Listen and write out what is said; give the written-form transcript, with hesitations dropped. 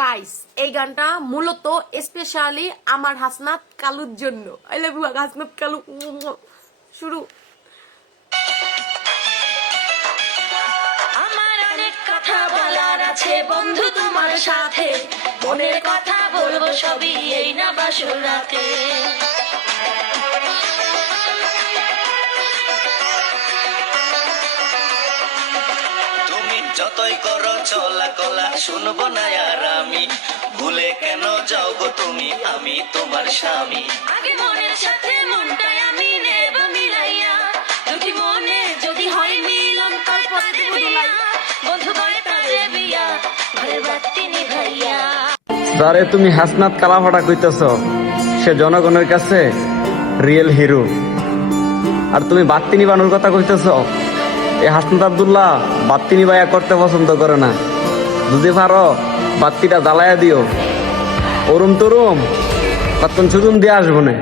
Guys, এই গানটা মূলত স্পেশালি আমার হাসনাত কালুর জন্য। I love you Hasnat Kalu. শুরু। আমার অনেক কথা বলার আছে বন্ধু তোমার সাথে, মনের কথা বলবো সবই এই না বাসর রাতে। তুমি যতই করো চলা কলা শুনবো না আর আমি, ভুলে কেন যাও গো তুমি, আমি তোমার স্বামী। আগে মনের সাথে মনটাই আমি নেব মিলাইয়া, দুটি মনে যদি হয় মিলন তারপর দেবিয়া, বন্ধু কয়টা দেবিয়া ঘরে বাতি নিভাইয়া। যারে তুমি হাসনাত কালাফাটা কইতেছ সে জনগণের কাছে রিয়েল হিরো, আর তুমি বাত্তি নিবানোর কথা কইতেছ। এই হাসনাত আব্দুল্লাহ বাত্তি নিবাইয়া করতে পছন্দ করে না। যদি পারো বাত্তিটা জ্বালাইয়া দিও, ওরম তরুম বাত্তন সুদুম দিয়ে আসবো না।